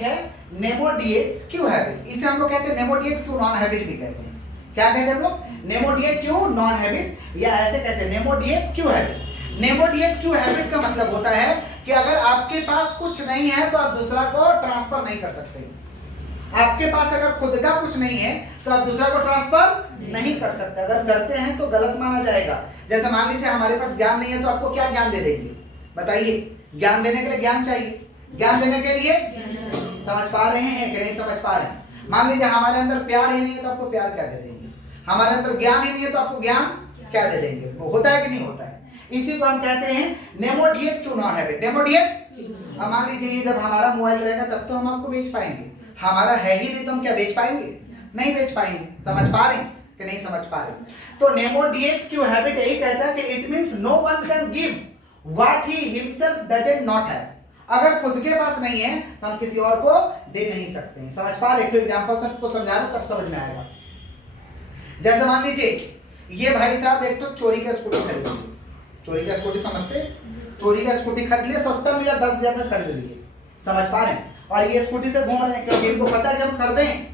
Topic है नेमोडिएट Q habit. इसे हम लोग कहते हैं नेमोडिएट क्यू नॉन हैबिट भी कहते हैं। क्या कहते हैं हम लोग? नेमोडिएट क्यू नॉन हैबिट, या ऐसे कहते हैं नेमोडिएट क्यू हैबिट। नेमोडिएट क्यू हैबिट का मतलब होता है कि अगर आपके पास कुछ नहीं है तो आप दूसरा को ट्रांसफर नहीं कर सकते। आपके पास अगर खुद का कुछ नहीं है तो आप दूसरा को ट्रांसफर नहीं कर सकते। अगर करते हैं तो गलत माना जाएगा। जैसे मान लीजिए हमारे पास ज्ञान नहीं है तो आपको क्या ज्ञान दे देंगे? बताइए। ज्ञान देने के लिए ज्ञान चाहिए, ज्ञान देने के लिए समझ पा रहे हैं कि नहीं समझ पा रहे हैं? मान लीजिए हमारे अंदर प्यार ही नहीं है तो आपको प्यार क्या दे देंगे? हमारे अंदर ज्ञान ही नहीं है तो आपको ज्ञान क्या दे देंगे? वो होता है कि नहीं होता है? इसी को हम कहते हैं नेमोडिएट क्यू नॉन हैबिट। नेमोडिएट। अब मान लीजिए जब हमारा मोबाइल रहेगा तब तो हम आपको बेच पाएंगे, हमारा है ही नहीं तो हम क्या बेच पाएंगे? नहीं बेच पाएंगे। समझ पा रहे हैं कि नहीं समझ पा रहे? तो नेमोडिएट क्यू हैबिट यही कहता है कि it means no one can give what he himself doesn't not have. अगर खुद के पास नहीं है तो हम किसी और को दे नहीं सकते हैं। समझ पा रहे? एक एग्जांपल सबको समझा रहा तब समझ में आएगा। जैसे मान लीजिए ये भाई साहब एक तो चोरी का स्कूटी खरीद लिए। चोरी का स्कूटी समझते? चोरी का स्कूटी खरीद लिया, सस्ता मिला, 10,000 में खरीद लिए। समझ पा रहे हैं? और ये स्कूटी से घूम रहे हैं क्योंकि इनको पता है कि हम खरीदें,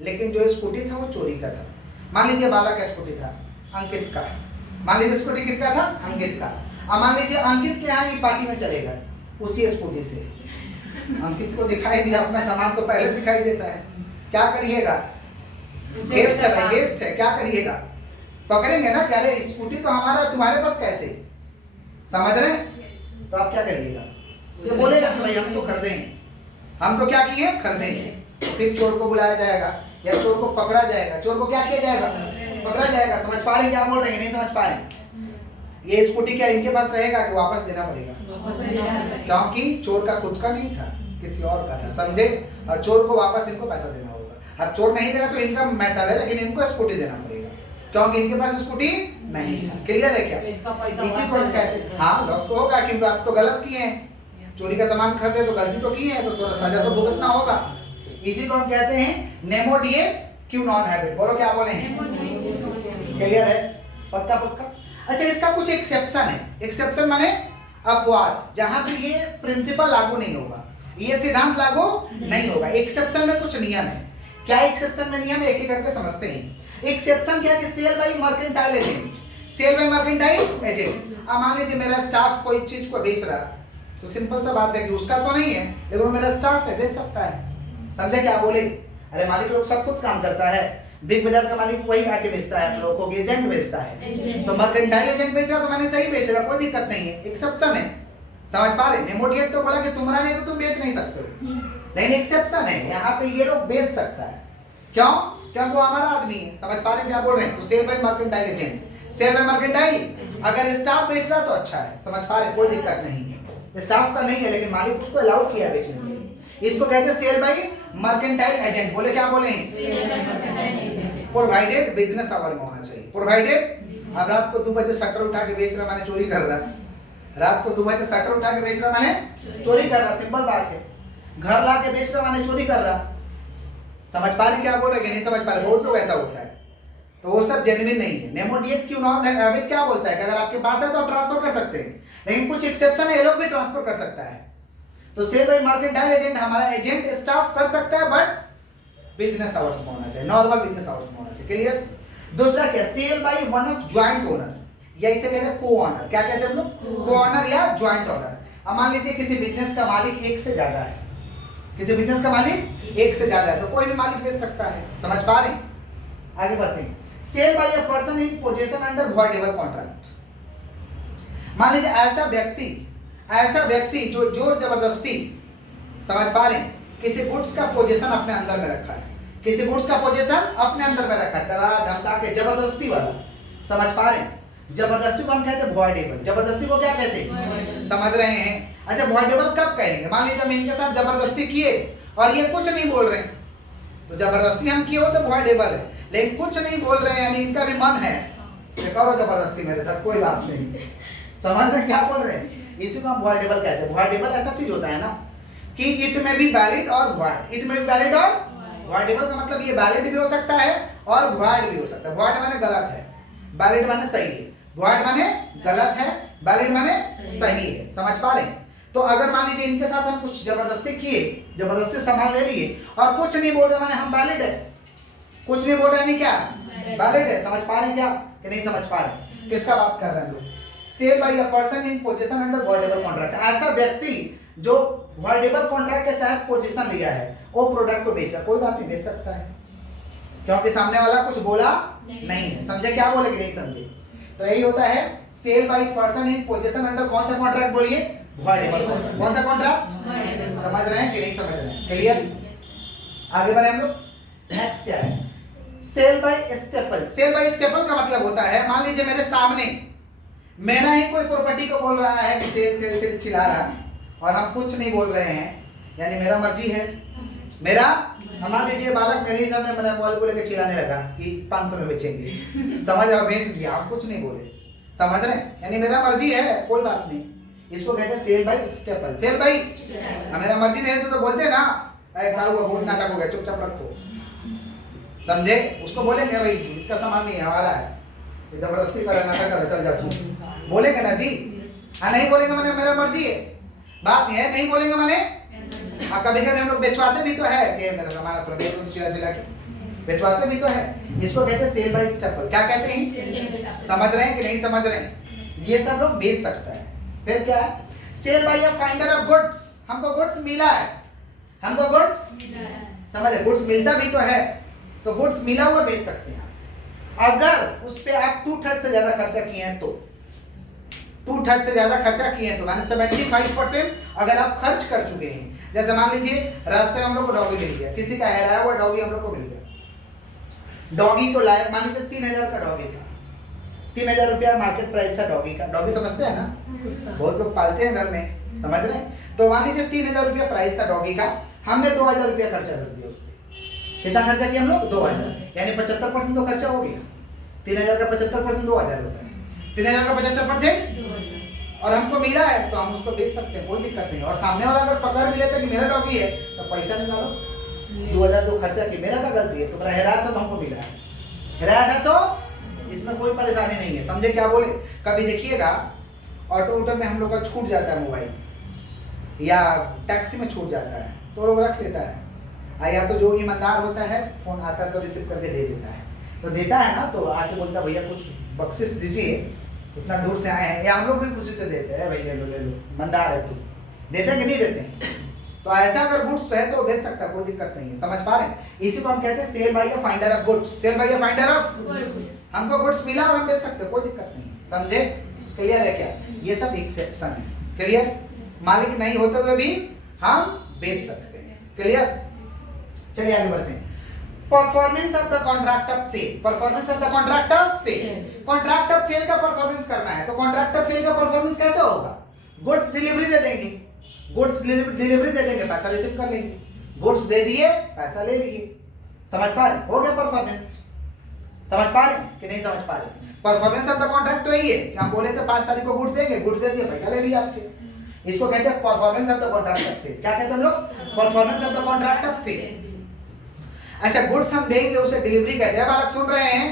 लेकिन जो स्कूटी था वो चोरी का था। मान लीजिए बाला का स्कूटी था, अंकित का। मान लीजिए स्कूटी किसका था? अंकित का। अब मान लीजिए अंकित के यहाँ ये पार्टी में चलेगा उसी स्कूटी से। अंकित को दिखाई दिया अपना सामान तो पहले दिखाई देता है, क्या करिएगा? गेस्ट है भाई, गेस्ट है, क्या करिएगा? पकड़ेंगे ना, कह रहे स्कूटी तो हमारा, तुम्हारे पास कैसे? समझ रहे? तो आप क्या करिएगा? ये बोलेगा कि भाई हम तो खरीदेंगे, हम तो क्या किए? खरीदेंगे। फिर चोर को बुलाया जाएगा या चोर को पकड़ा जाएगा। चोर को क्या किया जाएगा? पकड़ा जाएगा। समझ पा रहे क्या बोल रहे हैं? नहीं समझ पा रहे? ये स्कूटी क्या इनके पास रहेगा कि वापस देना पड़ेगा? क्योंकि चोर का खुद का नहीं था, किसी और का था। समझे? और चोर को वापस इनको पैसा देना होगा। अब चोर नहीं देगा तो इनका मैटर है, लेकिन इनको स्कूटी देना पड़ेगा क्योंकि इनके पास स्कूटी नहीं था। क्लियर है क्या? इसी को हम कहते हैं। हाँ, लॉस तो होगा क्योंकि आप तो गलत किए हैं। चोरी का सामान खरीदे तो गलती तो की है, तो थोड़ा सजा तो भुगतना होगा। इसी को हम कहते हैं नेमोडिएट क्यू नॉन हैबिट। बोलो क्या बोले हैं? क्लियर है? पक्का पक्का। अच्छा, इसका कुछ एक्सेप्शन है। एक्सेप्शन माने अपवाद, जहां पे ये प्रिंसिपल लागू नहीं होगा, ये सिद्धांत लागू नहीं होगा। एक्सेप्शन में कुछ नियम है। क्या एक्सेप्शन में नियम है? एक एक करके समझते हैं। एक्सेप्शन क्या है कि sale by mercantile agent. Sale by mercantile agent. अब मान लीजिए मेरा स्टाफ कोई चीज को बेच रहा, तो सिंपल सा बात है कि उसका तो नहीं है लेकिन वो मेरा स्टाफ है, बेच सकता है। समझे क्या बोले? अरे मालिक लोग सब कुछ काम करता है, बिग बाजार का मालिक वही आके बेचता है, आप लोगों को एजेंट बेचता है। तो मर्केंटाइल एजेंट बेच रहा तो मैंने सही बेच रहा, कोई दिक्कत नहीं है। एक्सेप्शन है। समझ पा रहे? नेमोडिएट तो बोला कि तुम्हारा नहीं तो तुम बेच नहीं सकते हो, लेकिन एक्सेप्शन है, यहाँ पे ये लोग बेच सकता है। क्यों? क्योंकि वो हमारा आदमी है। समझ पा रहे क्या बोल रहे हैं? तो sale by mercantile agent. Sale by mercantile, अगर स्टाफ बेच रहा तो अच्छा है। समझ पा रहे? कोई दिक्कत नहीं है। स्टाफ का नहीं है लेकिन मालिक उसको अलाउ किया बेचने के लिए, इसको कहते हैं सेल बाय मर्केंटाइल एजेंट। बोले क्या बोले? प्रोवाइडेड बिजनेस आवर में होना चाहिए। प्रोवाइडेड। अब रात को 2 बजे शटर उठा के बेच रहा माने चोरी कर रहा। रात को 2 बजे शटर उठा के बेच रहा माने चोरी कर रहा। सिंपल बात है। घर ला के बेच रहा माने चोरी कर रहा। समझ पा रहे क्या बोल रहे? नहीं समझ पा रहे? बहुत लोग ऐसा होता है, तो वो सब जेन्युइन नहीं है। नेमोडिएट क्यू नॉन हैबिट क्या बोलता है कि अगर आपके पास है तो आप ट्रांसफर कर सकते हैं, लेकिन कुछ एक्सेप्शन है, ये लोग भी ट्रांसफर कर सकता है। तो सेल बाय मर्केंटाइल एजेंट, हमारा एजेंट स्टाफ कर सकता है बट बिजनेस आवर्स में होना चाहिए, नॉर्मल बिजनेस आवर्स में होना चाहिए। क्लियर? दूसरा क्या? Sale by one of joint owner, या इसे कहते हैं को ओनर। क्या कहते हैं हम लोग? को ओनर या ज्वाइंट ओनर। अब मान लीजिए किसी बिजनेस का मालिक एक से ज्यादा है, किसी बिजनेस का मालिक एक से ज्यादा है, तो कोई भी मालिक बेच सकता है। समझ पा रहे हैं? आगे बढ़ते हैं। Sale by a person in position under voidable contract. मान लीजिए ऐसा व्यक्ति जो जोर जबरदस्ती, समझ पा रहे हैं, किसी गुड्स का पोजीशन अपने अंदर में रखा है, किसी गुड्स का पोजीशन अपने अंदर में रखा है, डरा धमका के, जबरदस्ती वाला। समझ पा रहे हैं? जबरदस्ती को हम कहते हैं वॉइडेबल। जबरदस्ती को क्या कहते हैं? समझ रहे हैं? अच्छा, वॉइडेबल कब कहेंगे? मान लीजिए हम इनके साथ जबरदस्ती किए और ये कुछ नहीं बोल रहे हैं, तो जबरदस्ती हम किए हो तो वॉइडेबल है, लेकिन कुछ नहीं बोल रहे हैं यानी इनका भी मन है कि करो जबरदस्ती मेरे साथ, कोई बात नहीं। समझ रहे क्या बोल रहे हैं? इसी को हम वॉइडेबल कहते हैं। वॉइडेबल ऐसा चीज होता है ना कि इट में भी वैलिड और वॉइड। इट में भी वैलिड और वॉइडेबल का मतलब ये वैलिड भी हो सकता है और वॉइड भी हो सकता है। वॉइड माने गलत है, वैलिड माने सही है। वॉइड माने गलत है, वैलिड माने सही है। समझ पा रहे हैं? तो अगर मान लीजिए इनके साथ हम कुछ जबरदस्ती किए, जबरदस्ती सामान ले लिए और कुछ नहीं बोल रहे माने हम वैलिड है, कुछ नहीं बोल रहे नहीं क्या वैलिड है। समझ पा रहे हैं क्या कि नहीं समझ पा रहे? किसका बात कर रहे हैं हम लोग? Sale by a person in position under voidable contract, ऐसा व्यक्ति जो वॉइडेबल कॉन्ट्रैक्ट के तहत पोजीशन लिया है वो प्रोडक्ट को बेचा, कोई बात नहीं बेच सकता है क्योंकि सामने वाला कुछ बोला नहीं है। समझे क्या बोले कि नहीं समझे? तो यही होता है sale by person in position under कौन सा कॉन्ट्रैक्ट बोलिए? Voidable contract. कौन सा कॉन्ट्रैक्ट? समझ रहे हैं कि नहीं समझ रहे हैं? क्लियर? आगे बढ़े हम लोग। नेक्स्ट क्या है? Sale by estoppel. Sale by estoppel का मतलब होता है मान लीजिए मेरे सामने मेरा ही कोई प्रॉपर्टी को बोल रहा है कि सेल सेल सेल चिल्ला रहा और हम कुछ नहीं बोल रहे हैं, यानी मेरा मर्जी है, मेरा मान लीजिए बालक मेरे ही सामने मेरा मोबाइल को लेकर चिल्लाने लगा कि 500 में बेचेंगे, समझ रहे? बेच दिया, आप कुछ नहीं बोले, समझ रहे? यानी मेरा मर्जी है, कोई बात नहीं, इसको कहते हैं sale by estoppel. Sale by मेरा मर्जी नहीं है तो बोलते हैं ना बहुत नाटक हो गया, चुपचाप रखो, समझे? उसको बोलेंगे भाई इसका सामान नहीं है हमारा है, जबरदस्ती कर नाटक कर चल जाता, बोलेंगे ना जी? हाँ नहीं बोलेंगे मैंने मेरा मर्जी है, बात नहीं है, नहीं बोलेंगे मैंने। हाँ कभी कभी हम लोग बेचवाते भी तो है कि मेरा सामान थोड़ा बेच दो, चिल्ला चिल्ला के बेचवाते भी तो है। इसको कहते हैं सेल बाय स्टेपल। क्या कहते हैं? समझ रहे हैं कि नहीं समझ रहे हैं? ये सब लोग बेच सकता है। फिर क्या है? Sale by a finder of goods. हमको गुड्स मिला है, हमको गुड्स समझ रहे? गुड्स मिलता भी तो है, तो गुड्स मिला हुआ बेच सकते हैं। अगर उस पे आप 2/3 से ज्यादा खर्चा किए हैं तो 2/3 से ज्यादा खर्चा किए हैं तो माने 75% अगर आप खर्च कर चुके हैं, जैसे मान लीजिए रास्ते में हम लोग को डॉगी मिल गया, किसी का हराया हुआ डॉगी हम लोग को मिल गया, डॉगी को लाया, मान लीजिए 3000 का डॉगी था, 3000 रुपया मार्केट प्राइस था डॉगी का। डॉगी समझते हैं ना, बहुत लोग पालते हैं घर में, समझ रहे हैं? तो मान लीजिए 3000 रुपया प्राइस था डॉगी का, हमने 2000 रुपया खर्चा कर दिया उस पर। कितना खर्चा किया हम लोग? 2000, यानी 75% तो खर्चा हो गया। 3000 का 75% 2000 होता है, 3000 का 75% और हमको मिला है तो हम उसको बेच सकते हैं, कोई दिक्कत नहीं। और सामने वाला अगर पकड़ भी लेता है कि मेरा डॉगी है तो पैसा निकालो, 2000 जो खर्चा किया मेरा क्या गलती है? तुम्हारा हेराया था तो हमको मिला है, हेराया था तो इसमें कोई परेशानी नहीं है। समझे क्या बोले? कभी देखिएगा ऑटो में हम लोग का छूट जाता है मोबाइल या टैक्सी में छूट जाता है तो लोग रख लेता है, या तो जो ईमानदार होता है फोन आता है तो रिसीव करके दे देता है, तो देता है ना तो आके बोलता भैया कुछ बख्शिश दीजिए, उतना दूर से आए हैं, या हम लोग भी खुशी से देते हैं, भाई ले लो ईमानदार है तू, देते हैं कि नहीं देते हैं? तो ऐसा अगर गुड्स है तो बेच सकता है, कोई दिक्कत नहीं है। समझ पा रहे हैं? इसी को हम कहते हैं sale by a finder of goods. Sale by a finder of goods, हमको गुड्स मिला और हम बेच सकते हैं, कोई दिक्कत नहीं है। समझे? क्लियर है क्या? ये सब एक्सेप्शन है। क्लियर? मालिक नहीं होते हुए भी हम बेच सकते हैं। क्लियर? चलिए आगे बढ़ते हैं। Performance of the contract of sale. Performance of the contract of sale, contract of sale का परफॉर्मेंस करना है तो कॉन्ट्रैक्ट ऑफ सेल का परफॉर्मेंस कैसे होगा? गुड्स डिलीवरी दे देंगे, गुड्स डिलीवरी दे देंगे, पैसा रिसीव कर लेंगे, गुड्स दे दिए पैसा ले लिए। समझ पा रहे? हो गया परफॉर्मेंस। समझ पा रहे कि नहीं समझ पा रहे? परफॉर्मेंस ऑफ द कॉन्ट्रैक्ट तो यही है कि हम बोले थे 5 तारीख को गुड्स देंगे, गुड्स दे दिए, पैसा ले लिया आपसे, इसको कहते हैं performance of the contract of sale. क्या कहते हैं हम लोग? Performance of the contract of sale. अच्छा गुड्स हम देंगे उसे डिलीवरी कहते हैं। बालक सुन रहे हैं?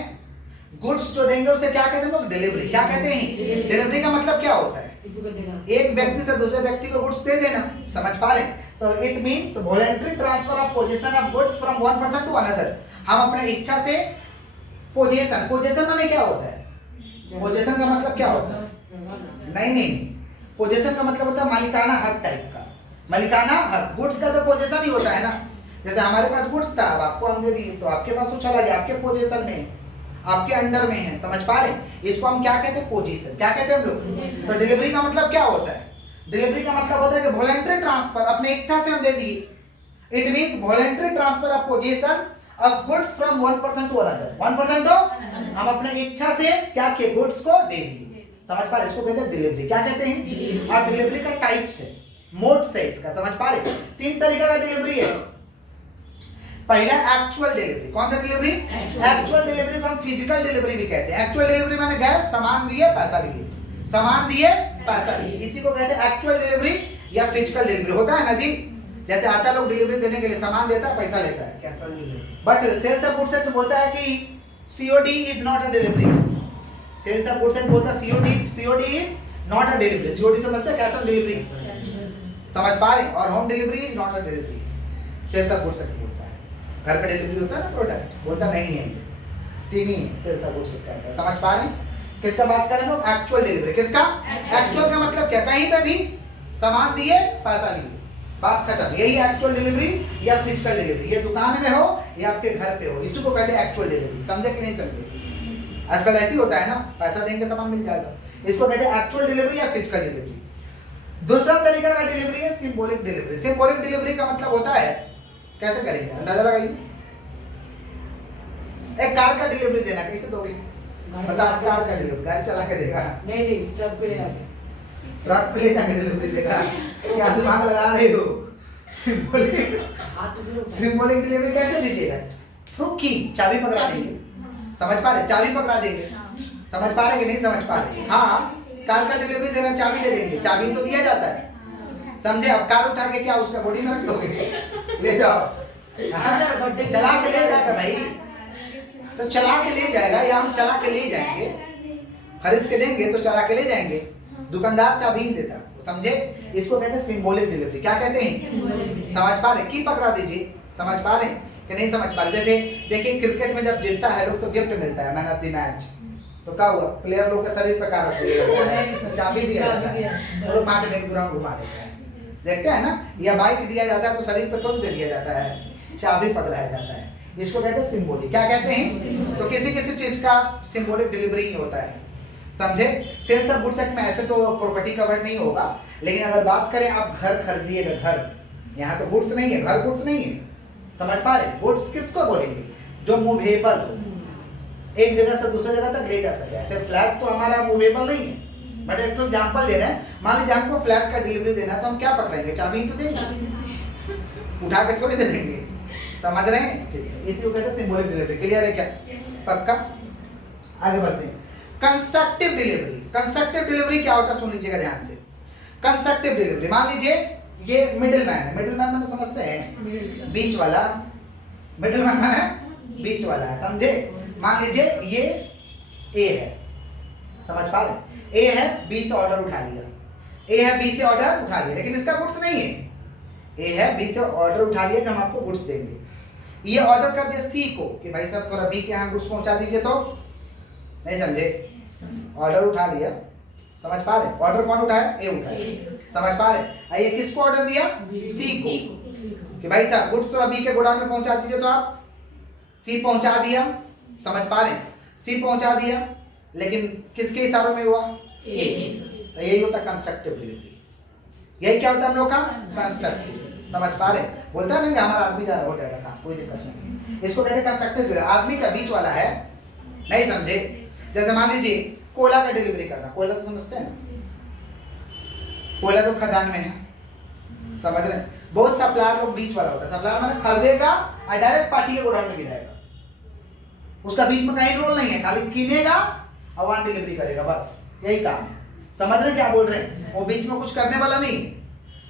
गुड्स जो देंगे उसे क्या कहते हैं लोग? डिलीवरी। क्या कहते हैं? डिलीवरी का मतलब क्या होता है? एक व्यक्ति से दूसरे व्यक्ति को गुड्स दे देना। समझ पा रहे? तो it means voluntary transfer of position of goods from one person to another. हम अपने इच्छा से पोजीशन, पोजीशन माने क्या होता है? पोजीशन का मतलब क्या होता है? नहीं, पोजीशन का मतलब होता है मालिकाना हक टाइप का। मालिकाना हक, गुड्स का तो पोजीशन ही होता है ना। जैसे हमारे पास गुड्स था, अब आपको हम दे दिए तो आपके पास वो चला गया, आपके पोजीशन में, आपके अंडर में है। समझ पा रहे? इसको हम क्या कहते हैं? पोजीशन। क्या कहते हैं हम लोग? तो डिलीवरी का मतलब क्या होता है? डिलीवरी का मतलब होता है कि वॉलंटरी ट्रांसफर, अपने इच्छा से हम दे दिए। It means voluntary transfer of position of goods from one person to another. One person तो हम अपने इच्छा से क्या किए? गुड्स को दे दिए। समझ पा रहे? इसको कहते हैं डिलीवरी। क्या कहते हैं? और डिलीवरी का टाइप्स है, मोड्स है इसका। समझ पा रहे? 3 तरीके का डिलीवरी है। पहला एक्चुअल डिलीवरी। कौन सा डिलीवरी? एक्चुअल डिलीवरी को हम फिजिकल डिलीवरी भी कहते हैं। एक्चुअल डिलीवरी माने गए, सामान दिए, पैसा लिए, सामान दिए, पैसा लिए, इसी को कहते हैं एक्चुअल डिलीवरी या फिजिकल डिलीवरी। होता है ना जी, जैसे आता लोग डिलीवरी देने के लिए, सामान देता है, पैसा लेता है, क्या समझ? But sales of goods and बोलता है कि COD is not a delivery. Sales of goods and बोलता है COD is not a delivery. COD समझते हैं? Cash on delivery. समझ पा रहे हैं? और home delivery is not a delivery, sales of goods बोलता है। घर पे डिलीवरी होता है ना प्रोडक्ट, बोलता नहीं है, तीन ही सेल्स ऑफ गुड्स कहता है। समझ पा रहे हैं? किसका बात कर रहे हैं? Actual delivery. किसका? एक्चुअल का मतलब क्या? कहीं पे भी सामान दिए, पैसा लिए, बात खत्म। यही एक्चुअल डिलीवरी या फिजिकल डिलीवरी। ये दुकान में हो या आपके घर पे हो, इसी को कहते हैं एक्चुअल डिलीवरी। समझे कि नहीं समझे? आजकल ऐसे ही होता है ना, पैसा देंगे सामान मिल जाएगा। इसको कहते हैं एक्चुअल डिलीवरी या फिजिकल डिलीवरी। दूसरा तरीका का डिलीवरी है सिंबॉलिक डिलीवरी। सिंबॉलिक डिलीवरी का मतलब होता है, कैसे करेंगे अंदाजा लगाइए। एक कार का डिलीवरी देना, कैसे दोगे? मतलब कार का डिलीवरी, गाड़ी चला के देगा? नहीं, ट्रक पे ले जाके। ट्रक पे ले जाके डिलीवरी देगा? क्या दिमाग लगा रहे हो? सिंबॉलिक डिलीवरी कैसे दीजिएगा? थ्रू की, चाबी पकड़ा देंगे। समझ पा रहे? चाबी पकड़ा देंगे। समझ पा रहे कि नहीं समझ पा रहे? हाँ, कार का डिलीवरी देना, चाबी दे देंगे। चाबी तो दिया जाता है, समझे? अब कार उठा के क्या उसका बॉडी में रख दोगे? ले जाओ, चला के ले जाएगा भाई, तो चला के ले जाएगा, या हम चला के ले जाएंगे, खरीद के देंगे तो चला के ले जाएंगे। दुकानदार चाबी नहीं देता, समझे? इसको कहते हैं सिंबॉलिक डिलीवरी। क्या कहते हैं? समझ पा रहे? की पकड़ा दीजिए। समझ पा रहे कि नहीं समझ पा रहे? जैसे देखिए, क्रिकेट में जब जीतता है लोग तो गिफ्ट मिलता है, मैन ऑफ द मैच। तो क्या हुआ? प्लेयर लोग के शरीर पे कार रख दिया, चाबी दिया जाता है, और मार्केट में दूर घुमा देता है, देखते हैं ना? या बाइक दिया जाता है तो शरीर पे थोड़ी दे दिया जाता है, चाबी पकड़ाया जाता है। इसको कहते हैं सिंबॉलिक। क्या कहते हैं? तो किसी किसी चीज का सिंबॉलिक डिलीवरी ही होता है, समझे? सेल्स ऑफ गुड्स एक्ट में ऐसे तो प्रॉपर्टी कवर नहीं होगा, लेकिन अगर बात करें आप घर खरीदिएगा, घर, यहाँ तो गुड्स नहीं है, घर गुड्स नहीं है। समझ पा रहे? गुड्स किसको बोलेंगे? जो मूवेबल हो, एक जगह से दूसरी जगह तक ले जा सके। ऐसे फ्लैट तो हमारा मूवेबल नहीं है, बट एक तो एग्जांपल ले रहे हैं। मान लीजिए हमको फ्लैट का डिलीवरी देना है, तो हम क्या पकड़ेंगे? चाबी तो देंगे, उठा के थोड़ी दे देंगे। समझ रहे हैं? ठीक है, इसी को कहते हैं सिंबॉलिक डिलीवरी। क्लियर है क्या? पक्का? आगे बढ़ते हैं। Constructive delivery. कंस्ट्रक्टिव डिलीवरी क्या होता है सुन लीजिएगा ध्यान से। कंस्ट्रक्टिव डिलीवरी, मान लीजिए ये मिडिलमैन है। मिडिलमैन मैंने समझते हैं, बीच वाला। मिडिलमैन मैंने बीच वाला है, समझे? मान लीजिए ये ए है, समझ पा रहे? ए है, बी से ऑर्डर उठा लिया, ए है, बी से ऑर्डर उठा लिया, लेकिन इसका गुड्स नहीं है। ए है, बी से ऑर्डर उठा लिया कि हम आपको गुड्स देंगे। ये ऑर्डर कर दिया सी को कि भाई साहब थोड़ा बी के यहाँ गुड्स पहुंचा दीजिए, तो नहीं समझे? ऑर्डर उठा लिया, समझ पा रहे? ऑर्डर कौन उठाया? ए उठाया, समझ पा रहे? ये किसको ऑर्डर दिया? सी को, कि भाई साहब गुड्स थोड़ा बी के गोडाउन में पहुंचा दीजिए, तो आप सी पहुंचा दिया। समझ पा रहे? सी पहुंचा दिया, लेकिन किसके इशारों में हुआ? ए। तो यही होता है कंस्ट्रक्टिव डिलीवरी। यही क्या होता है हम लोग का? कंस्ट्रक्टिव। समझ पा रहे? बोलता है ना कि हमारा आदमी जा रहा, हो जाएगा काम, कोई दिक्कत नहीं। इसको कहते हैं कंस्ट्रक्टिव डिलीवरी। आदमी का बीच वाला है, नहीं समझे? जैसे मान लीजिए कोयला का डिलीवरी करना। कोयला तो समझते हैं, कोयला तो खदान में है, समझ रहे? बहुत सप्लायर लोग बीच वाला होता है। सप्लायर मैंने खरीदेगा और डायरेक्ट पार्टी के गोडाउन में गिराएगा, उसका बीच में कहीं रोल नहीं है, खाली किनेगा और वहां डिलीवरी करेगा, बस यही काम है। समझ रहे क्या बोल रहे हैं? वो बीच में कुछ करने वाला नहीं है।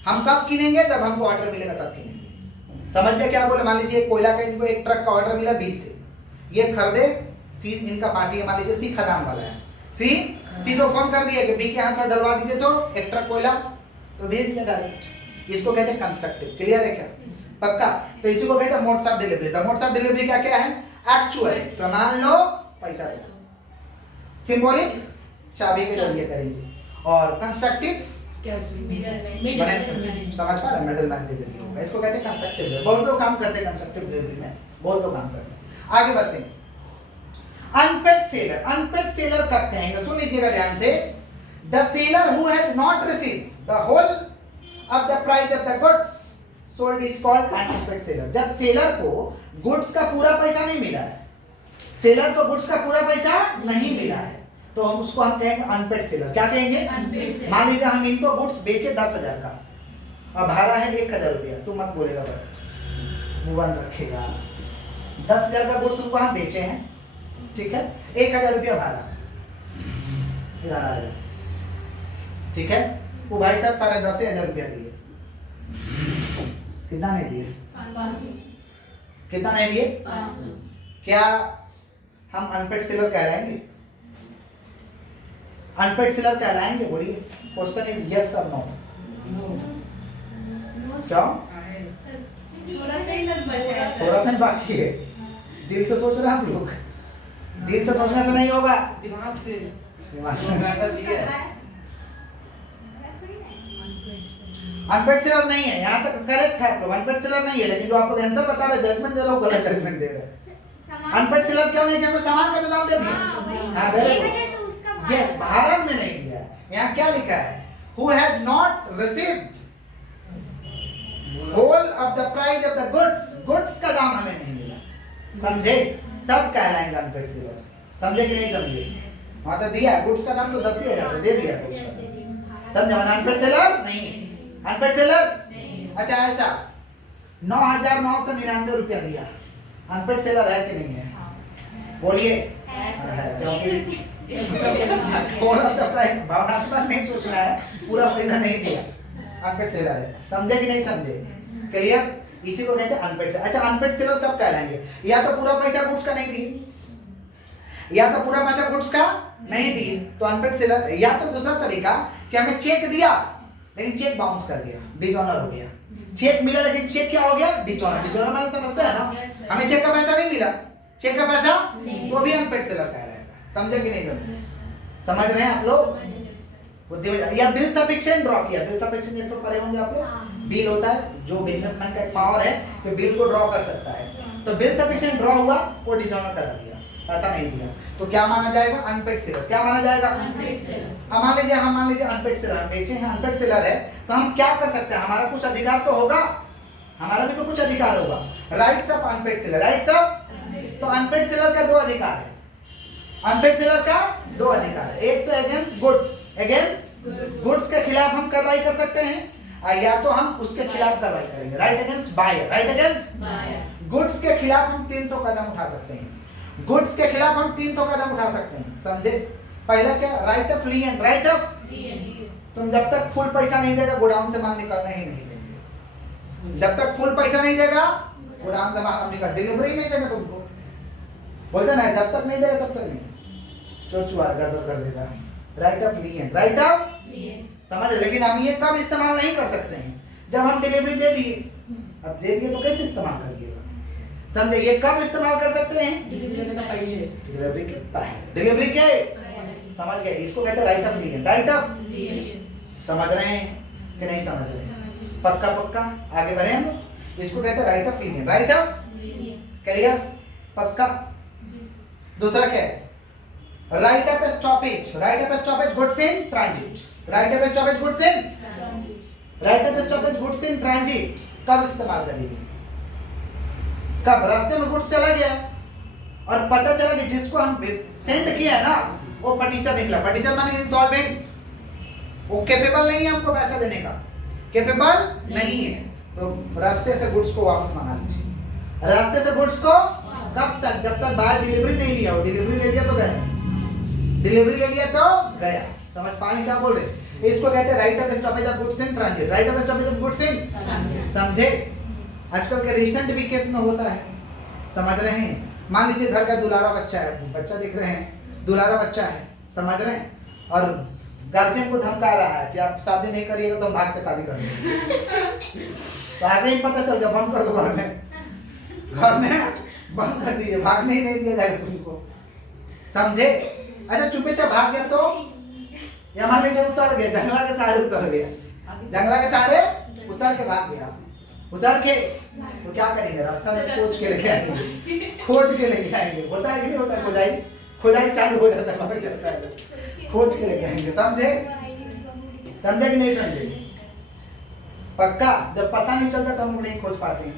हम कब किनेंगे? जब हमको ऑर्डर मिलेगा तब किनेंगे। समझ गए क्या बोले? मान लीजिए कोयला का इनको एक ट्रक का ऑर्डर मिला बी से, ये खरीदे, सी इनका पार्टी है, मान लीजिए सी खदान वाला है, सी को फोन कर दिया कि बी के हाथ डलवा दीजिए तो एक ट्रक कोयला, तो भेज दिया डायरेक्ट। इसको कहते हैं कंस्ट्रक्टिव। क्लियर है क्या? पक्का? तो इसी को कहते हैं मोड्स ऑफ डिलीवरी। तो मोड्स ऑफ डिलीवरी क्या क्या है? एक्चुअल, सामान लो, पैसा दो। सिंबॉलिक, चाबी के जरिए करेंगे। और कंस्ट्रक्टिव, समझ पा रहे? मिडलमैन के जरिए होगा। इसको कहते हैं कंस्ट्रक्टिव डिलीवरी। बहुत लोग काम करते हैं कंस्ट्रक्टिव डिलीवरी में, बहुत लोग काम करते हैं। आगे बढ़ते हैं। Unpaid seller. अनपेड सेलर कब कहेंगे? सुन लीजिएगा ध्यान से। The seller who has not received the whole of the price of the goods sold is called an unpaid seller. जब सेलर को गुड्स का पूरा पैसा नहीं मिला है, सेलर को गुड्स का पूरा पैसा नहीं मिला है, तो हम उसको हम कहेंगे अनपेड सेलर। क्या कहेंगे? मान लीजिए हम इनको गुड्स बेचे 10,000 का, अब भाड़ा है 1,000 रुपया, तू मत बोलेगा मुवन रखेगा। 10,000 का गुड्स उनको हम बेचे हैं, ठीक है, 1,000 रुपया भाड़ा, 11,000, ठीक है। वो भाई साहब 10,500 रुपया दिए, कितना नहीं दिए? 500। कितना नहीं दिए? 500। क्या हम अनपेड सेलर कहलाएंगे? अनपेड सेलर कहलाएंगे? बोलिए, क्वेश्चन इज यस और नो। क्यों? थोड़ा सा ही लग बचा है सर। थोड़ा सा बाकी है। दिल से सोच रहे हैं आप लोग, दिल से सोचने से नहीं होगा, दिमाग से दिमाग से। पैसा दिया है। अनपेड सेलर नहीं है, यहाँ तक करेक्ट है आप लोग, अनपेड सेलर नहीं है, लेकिन जो आप लोग आंसर बता रहे जजमेंट दे रहे हो गलत जजमेंट दे रहे हैं। अनपेड सेलर क्यों नहीं? क्योंकि सामान का तो दाम दे दिया। हाँ वेरी गुड, यस, भारत में नहीं दिया। यहाँ क्या लिखा है? Who has not received whole of the price of the goods, goods का दाम हमें नहीं मिला, समझे? तब कहलाएंगे अनपेड सेलर। समझे कि नहीं समझे? वहां तो दिया गुड्स का दाम तो 10,000 दे दिया गुड्स का दाम, समझे? अनपेड सेलर नहीं, अनपेड सेलर। अच्छा ऐसा 9,999 रुपया दिया, अनपेड सेलर है कि नहीं है? बोलिए। क्योंकि होल ऑफ द प्राइस भावनात्मक नहीं सोचना है, पूरा पैसा नहीं दिया, अनपेड सेलर है। समझे कि नहीं समझे? क्लियर? इसी को कहते हैं अनपेड सेलर। अच्छा अनपेड सेलर कब कहलाएंगे? या तो पूरा पैसा गुड्स का नहीं दिए, या तो पूरा पैसा गुड्स का नहीं दिए तो अनपेड सेलर। या तो दूसरा तरीका कि हमें चेक दिया लेकिन चेक बाउंस कर गया, डिजॉनर हो गया। चेक मिला लेकिन चेक क्या हो गया? डिजॉनर। डिजॉनर मैंने समझता है ना, हमें चेक का पैसा नहीं मिला, चेक का पैसा तो भी अनपेड सेलर कहलाएगा। समझे कि नहीं समझे? समझ रहे हैं आप लोग? बुद्धि में। या बिल्स ऑफ एक्सचेंज ड्रॉ किया, बिल्स ऑफ एक्सचेंज एक तो पढ़े होंगे आप लोग। बिल होता है, जो बिजनेसमैन का एक पावर है कि बिल को ड्रॉ कर सकता है, तो बिल्स ऑफ एक्सचेंज ड्रॉ हुआ, वो डिजॉनर करा दिया, पैसा नहीं दिया, तो क्या माना जाएगा? Unpaid seller. क्या माना जाएगा? Unpaid seller. अब मान लीजिए अनपेड सेलर हम बेचे हैं, अनपेड सेलर है, तो हम क्या कर सकते हैं? हमारा कुछ अधिकार तो होगा, हमारा भी तो कुछ अधिकार होगा। Rights of unpaired seller, rights of. तो अनपेड सेलर का 2 अधिकार है, अनपेड सेलर का 2 अधिकार है। एक तो अगेंस्ट गुड्स, अगेंस्ट गुड्स के खिलाफ हम कार्रवाई कर सकते हैं, या तो हम उसके खिलाफ कार्रवाई करेंगे। Right against buyer, right against buyer. Goods के खिलाफ हम 3 तो कदम उठा सकते हैं, गुड्स के खिलाफ हम 3 तो कदम उठा सकते हैं, समझे? पहला क्या? Right of लियन, right of. तुम जब तक फुल पैसा नहीं देगा गोडाउन से माल निकालने ही नहीं देंगे, जब तक फुल पैसा नहीं देगा गोडाउन से माल हम निकाल, डिलीवरी नहीं देगा तुमको, बोलते ना, जब तक नहीं देगा तब तक नहीं, चोर गड़बड़ कर देगा। राइट ऑफ लियन, राइट ऑफ समझ। लेकिन हम ये कब इस्तेमाल नहीं कर सकते हैं? जब हम डिलीवरी दे दिए। अब दे दिए तो कैसे इस्तेमाल करिएगा? समझे? ये कब इस्तेमाल कर सकते हैं? डिलीवरी के पहले, डिलीवरी के पहले, डिलीवरी के। समझ गए? इसको कहते हैं राइट ऑफ लियन, राइट ऑफ। समझ रहे हैं कि नहीं समझ रहे हैं? पक्का पक्का आगे बढ़े हम लोग। इसको कहते हैं right of लियन, right of. Clear? पक्का। दूसरा क्या है? Right of stoppage, right of stoppage goods in transit, right of stoppage goods in, right of stoppage goods in transit कब इस्तेमाल करेंगे? कब? रास्ते में गुड्स चला गया और पता चला कि जिसको हम सेंड किया है ना वो फटीचर निकला, फटीचर माने इंसॉल्वेंट, वो कैपेबल नहीं है हमको पैसा देने का, कैपेबल नहीं है, तो रास्ते से गुड्स को वापस मंगा लीजिए। रास्ते से गुड्स को कब तक? जब तक बाहर डिलीवरी नहीं लिया हो। डिलीवरी ले लिया तो गया, डिलीवरी ले लिया तो गया। समझ पानी क्या बोल रहे? इसको कहते हैं right of stoppage of goods in transit, right of stoppage of goods in. समझे? आजकल के रिसेंट भी केस में होता है, समझ रहे हैं? मान लीजिए घर का दुलारा बच्चा है, बच्चा दिख रहे हैं, दुलारा बच्चा है, समझ रहे हैं, और गार्जियन को धमका रहा है कि आप शादी नहीं करिएगा तो हम भाग के शादी कर देंगे। तो आगे ही पता चल गया, बंद कर दो घर में, घर में बंद कर दीजिए, भागने ही नहीं दिया जाएगा तुमको, समझे? अच्छा चुपे चाप भाग गया तो, या मान लीजिए उतर गया, जंगला के सहारे उतर गया, जंगला के सहारे उतर के भाग गया, उतर के तो क्या करेंगे? रास्ता में खोज के लेके आएंगे, खोज के लेके आएंगे। होता है कि नहीं होता? खुदाई, खुदाई चालू हो जाता है, खोज के लेके आएंगे। समझे? समझे कि नहीं समझे? पक्का। जब पता नहीं चलता तो हम नहीं खोज पाते हैं,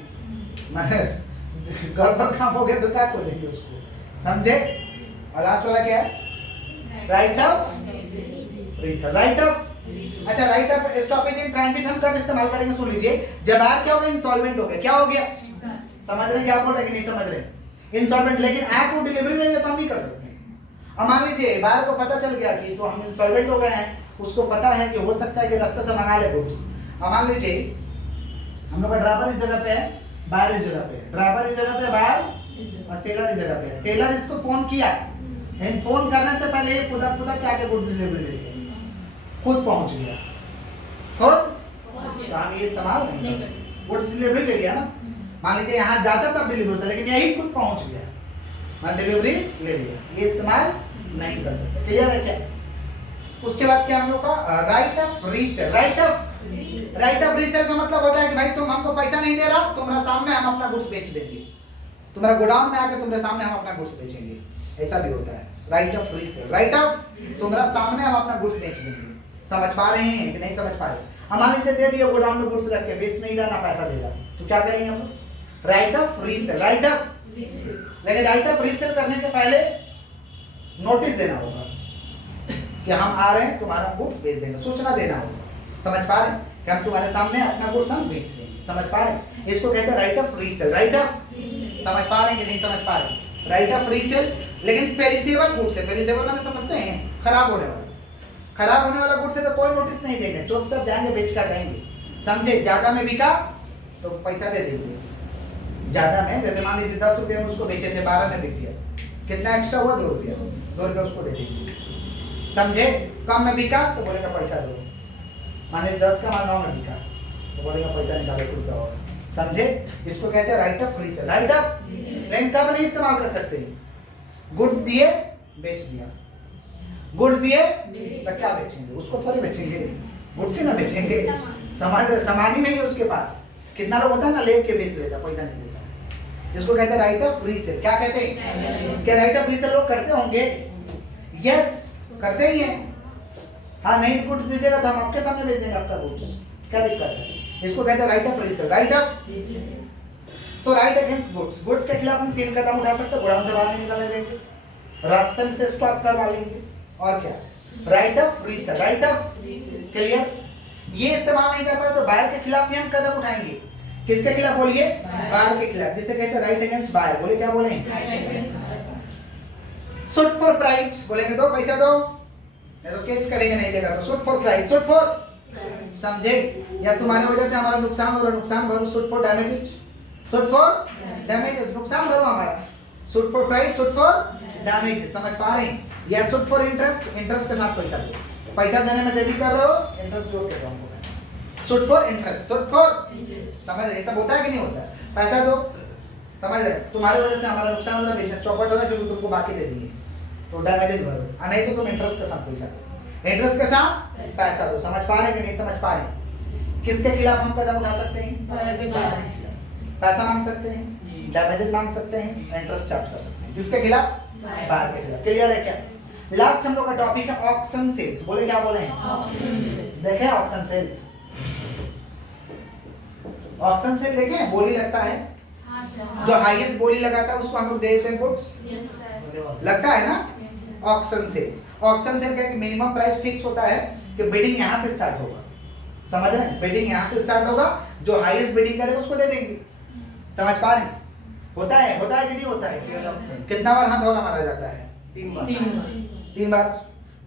मैंने गड़बड़ काम हो गया तो क्या खोजेंगे उसको, समझे? और लास्ट वाला क्या है? Right of research, right of. अच्छा right of stoppage in transit हम कब इस्तेमाल करेंगे? सुन लीजिए, जब आर क्या हो गया? इंसॉल्वेंट हो गया। क्या हो गया? समझ रहे हैं क्या बोल रहे हैं कि नहीं समझ रहे? इंसॉल्वेंट। लेकिन आप वो डिलीवरी लेंगे तो हम नहीं कर सकते। अब मान लीजिए बाहर को पता चल गया कि तो हम इंसॉल्वेंट हो गए हैं, उसको पता है कि हो सकता है कि रास्ते से मंगा ले गुड्स। अब मान लीजिए हम लोग का ड्राइवर इस जगह पे है, बायर इस जगह पे है, ड्राइवर इस जगह पे, बायर और सेलर इस जगह पे है। सेलर इसको फोन किया, फोन करने से पहले ये खुदा क्या के गुड्स डिलीवरी ले लिया, खुद पहुंच गया, खुद तो हम ये इस्तेमाल नहीं नहीं कर कर सकते। गुड्स डिलीवरी ले लिया ना, मान लीजिए यहाँ जाता तब डिलीवरी होता, लेकिन यही खुद पहुँच गया, मान डिलीवरी ले लिया, ये इस्तेमाल नहीं कर सकते। क्लियर है क्या? उसके बाद क्या हम लोग का right of resale. Right of resale का मतलब होता है कि भाई तुम हमको पैसा नहीं दे रहा, तुम्हारे सामने हम अपना गुड्स बेच देंगे, तुम्हारा गोडाउन में आके तुम्हारे सामने हम अपना गुड्स बेचेंगे, ऐसा भी होता है right of resale. Right of तुम्हारा सामने हम अपना गुड्स बेच देंगे। समझ पा रहे हैं कि नहीं समझ पा रहे? हम मान लीजिए दे दिए गोडाउन में गुड्स रख के, बेच नहीं रहा ना पैसा दे रहा, तो क्या करेंगे हम लोग? Right of resale. Right of, लेकिन राइट ऑफ रीसेल करने के पहले नोटिस देना होगा कि हम आ रहे हैं, तुम्हारा गुड्स बेच देंगे, सूचना देना होगा। समझ पा रहे हैं कि हम तुम्हारे सामने अपना गुड्स हम बेच देंगे। समझ पा रहे हैं? इसको कहते हैं right of resale. Right of, समझ पा रहे हैं कि नहीं समझ पा रहे? Right of resale. लेकिन पेरिसेबल गुड्स है, पेरिसेबल माने समझते हैं, खराब होने वाला, खराब होने वाला गुड्स है तो कोई नोटिस नहीं देंगे, चुपचाप जाएंगे बेच कर आएंगे। समझे? ज्यादा में बिका तो पैसा दे देंगे, ज्यादा में, जैसे मान लीजिए 10 रुपये में उसको बेचे थे, 12 में बिक गया, कितना एक्स्ट्रा हुआ? 2 रुपया, 2 रुपया उसको दे देंगे। समझे? कम में बिका तो बोलेगा पैसा दो, मान लीजिए 10 का माल 9 में बिका तो बोलेगा पैसा निकालो, 1 रुपया और। समझे? इसको कहते हैं right of resale. Right of, लेकिन कब नहीं इस्तेमाल कर सकते? गुड्स दिए बेच दिया, गुड्स दिए तो क्या बेचेंगे? उसको थोड़ी बेचेंगे, गुड्स ही ना बेचेंगे। समझ रहे? सामान ही नहीं है उसके पास। कितना लोग होता है ना लेके बेच लेता, पैसा नहीं देता। इसको कहते हैं राइट ऑफ रीसेल। क्या कहते हैं? क्या राइट ऑफ रीसेल लोग करते होंगे? यस, करते ही हैं। हाँ, नहीं गुड्स दीजिएगा तो हम आपके सामने बेच देंगे आपका गुड्स, क्या दिक्कत है? इसको कहते हैं right of resale. Right of, तो राइट अगेंस्ट गुड्स, गुड्स के खिलाफ हम 3 कदम उठा सकते हैं। गोडाउन से बाहर नहीं निकलने देंगे, रास्ते में से स्टॉप करवा लेंगे, और क्या? Right of resale. Right of, clear? ये इस्तेमाल नहीं कर पाए तो बायर के खिलाफ भी हम कदम उठाएंगे। किसके खिलाफ बोलिए? बायर के खिलाफ, जिसे कहते हैं राइट अगेंस्ट बायर। बोले क्या बोले? Suit for price. बोलेंगे दो, पैसा दो, नहीं तो केस करेंगे, नहीं देगा तो suit for price. Suit for, समझे? या तुम्हारे वजह से हमारा नुकसान हो रहा, नुकसान भरो, suit for damages. Suit for damages, नुकसान भरो हमारा। Suit for price, suit for damages. समझ पा रहे हैं? या सूट फॉर इंटरेस्ट, इंटरेस्ट के साथ पैसा दो, पैसा देने में देरी कर रहे हो, इंटरेस्ट जोड़ के दो हमको। Suit for interest, suit for, समझ रहे? सब होता है कि नहीं होता है? पैसा दो, समझ रहे? तुम्हारी वजह से हमारा नुकसान हो रहा है, बिजनेस चौपट हो रहा है क्योंकि तुमको बाकी दे दिए, तो डैमेजेस भरो, नहीं तो तुम इंटरेस्ट के साथ पैसा दो, इंटरेस्ट के साथ पैसा दो। समझ पा रहे हैं कि नहीं समझ पा रहे? किसके खिलाफ हम कदम उठा सकते हैं? पैसा मांग सकते हैं, डैमेजेस मांग सकते हैं, इंटरेस्ट चार्ज कर सकते हैं। किसके खिलाफ? बायर के खिलाफ। क्लियर है क्या? लास्ट हम लोग का टॉपिक है ऑक्शन सेल्स। बोले क्या बोले हैं? देखें ऑक्शन सेल्स, ऑक्शन सेल देखें, बोली लगता है, जो हाईएस्ट बोली लगाता है उसको हम लोग दे देते हैं गुड्स, लगता है ना? ऑक्शन सेल, ऑक्शन सेल का एक मिनिमम प्राइस फिक्स होता है कि बिडिंग यहाँ से स्टार्ट होगा। समझ रहे हैं? बिडिंग यहाँ से स्टार्ट होगा, जो हाईएस्ट बिडिंग करेगा उसको दे देंगे। समझ पा रहे हैं? होता है कि नहीं होता है? कितना बार हाथ और मारा जाता है? 3 बार।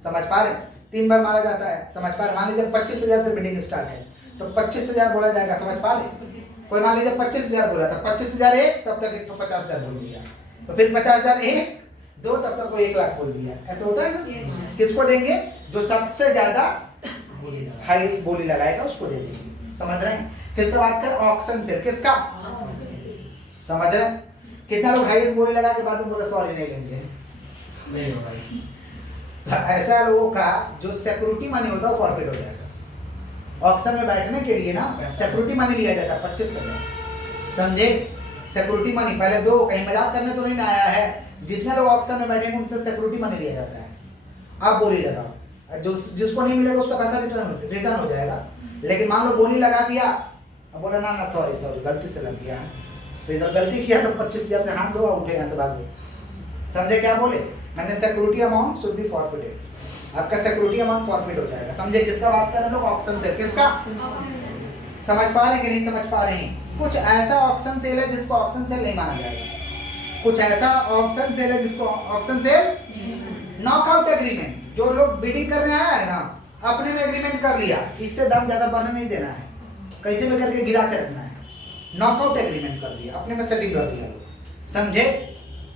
समझ पा रहे? 3 बार मारा जाता है। समझ पा रहे? मान लीजिए 25,000 से बिडिंग स्टार्ट है तो 25,000 बोला जाएगा। समझ पा रहे? कोई मान लीजिए 25,000 बोला था, 25,000 एक, तब तक एक 50,000 बोल दिया, तो फिर 50,000 1 2, तब तक कोई 1 लाख बोल दिया। ऐसा होता है ना? किसको देंगे? जो सबसे ज्यादा हाईएस्ट बोली लगाएगा उसको दे देंगे। समझ रहे हैं? किसका बात कर? Auction sale. किसका? समझ रहे हैं? कितना लोग हाईएस्ट बोली लगा के बाद में बोले सॉरी नहीं लेंगे? नहीं होगा। तो ऐसा लोगों का जो सिक्योरिटी मनी होता है वो फॉरफिट हो जाएगा। ऑक्शन में बैठने के लिए ना सिक्योरिटी मनी लिया जाता है 25,000। समझे? सिक्योरिटी मनी पहले दो, कहीं मजाक करने तो नहीं ना आया है। जितने लोग ऑक्शन में बैठेंगे उनसे सिक्योरिटी मनी लिया जाता है। आप बोली लगाओ, जो जिसको नहीं मिलेगा उसका पैसा रिटर्न हो जाएगा। लेकिन मान लो बोली लगा दिया, अब बोला ना सॉरी गलती से लग गया, तो इधर गलती किया तो 25,000 से हाथ दो और उठे यहाँ से भागो। समझे क्या बोले? मैंने security amount should be forfeited, आपका सिक्योरिटी अमाउंट फॉरफिट हो जाएगा। समझे? किसका बात कर रहे हैं लोग? Auction sale. किसका? समझ पा रहे हैं कि नहीं समझ पा रहे हैं? कुछ ऐसा ऑक्शन सेल है जिसको ऑक्शन सेल नहीं माना जाएगा, कुछ ऐसा ऑक्शन सेल है जिसको ऑक्शन सेल नॉकआउट एग्रीमेंट। जो लोग बिडिंग करने आया है ना, अपने में एग्रीमेंट कर लिया, इससे दाम ज्यादा बढ़ने नहीं देना है, कैसे भी करके गिरा के रखना है, नॉकआउट एग्रीमेंट कर दिया, अपने में सेटिंग कर दिया लोग। समझे?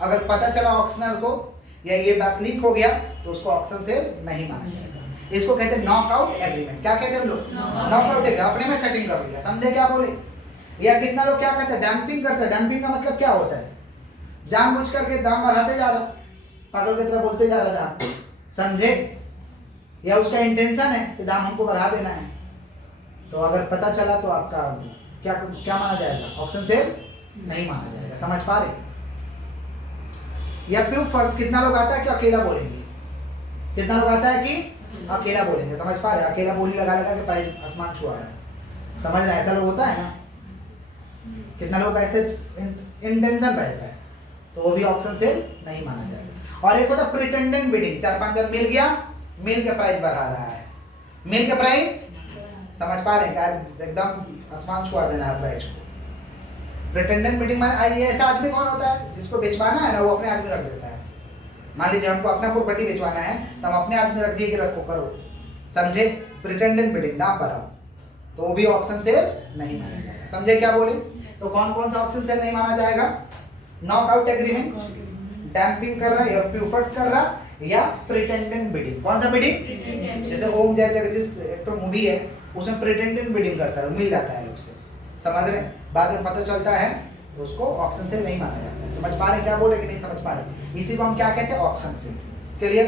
अगर पता चला ऑक्शनर को या ये बात लीक हो गया तो उसको ऑक्शन सेल नहीं माना जाएगा। इसको कहते हैं नॉकआउट एग्रीमेंट। क्या कहते हैं हम लोग? Knockout। Knockout agreement. अपने में सेटिंग कर लिया, समझे क्या बोले? या कितना लोग क्या कहते हैं डैम्पिंग करते हैं। डैम्पिंग का मतलब क्या होता है? जानबूझ करके दाम बढ़ाते जा रहा, पागल की तरह बोलते जा रहा था, समझे? या उसका इंटेंशन है कि दाम हमको बढ़ा देना है, तो अगर पता चला तो आपका क्या क्या माना जाएगा? ऑक्शन सेल नहीं माना जाएगा। समझ पा रहे? या प्रूफ फर्स्ट कितना लोग आता है कि अकेला बोलेंगे? कितना लोग आता है कि अकेला बोलेंगे? समझ पा रहे? अकेला बोली लगा लगा के प्राइस आसमान छुआ रहा है, समझ रहे? ऐसा लोग होता है ना, कितना लोग ऐसे इंटेंशन रहता है, तो वो भी ऑप्शन सेल नहीं माना जाएगा। और एक होता है प्रिटेंडेंट बिडिंग, 4-5 जन मिल गया, मिल के प्राइस बढ़ा रहा है, मिल के प्राइस, समझ पा रहे हैं? आज एकदम आसमान छुआ देना है प्राइस को। प्रिटेंडेंट बिडिंग माने ऐसा आदमी कौन होता है जिसको बेचवाना है ना, वो अपने आदमी रख देता है। मान लीजिए हमको अपना प्रॉपर्टी बेचवाना है, तो हम अपने आदमी रख दिए कि रखो करो, समझे? प्रिटेंडेंट बिडिंग, दाम बढ़ाओ, तो वो भी ऑप्शन सेल नहीं माना जाएगा। समझे क्या बोले? तो कौन कौन सा ऑप्शन सेल नहीं माना जाएगा? नॉकआउट एग्रीमेंट, डैम्पिंग कर रहा है या प्रूफर्स कर रहा, या प्रिटेंडेंट बिडिंग। कौन सा बिडिंग? Pretendent। जैसे ओम जय जगदीश एक तो मूवी है, उसमें प्रिटेंडेंट बिडिंग करता है, मिल जाता है लोग से, समझ रहे? बाद में पता चलता है तो उसको ऑप्शन सेल नहीं माना जाता है। समझ पा रहे क्या बोले कि नहीं समझ पा रहे? इसी को हम क्या कहते हैं? Option sell. क्लियर?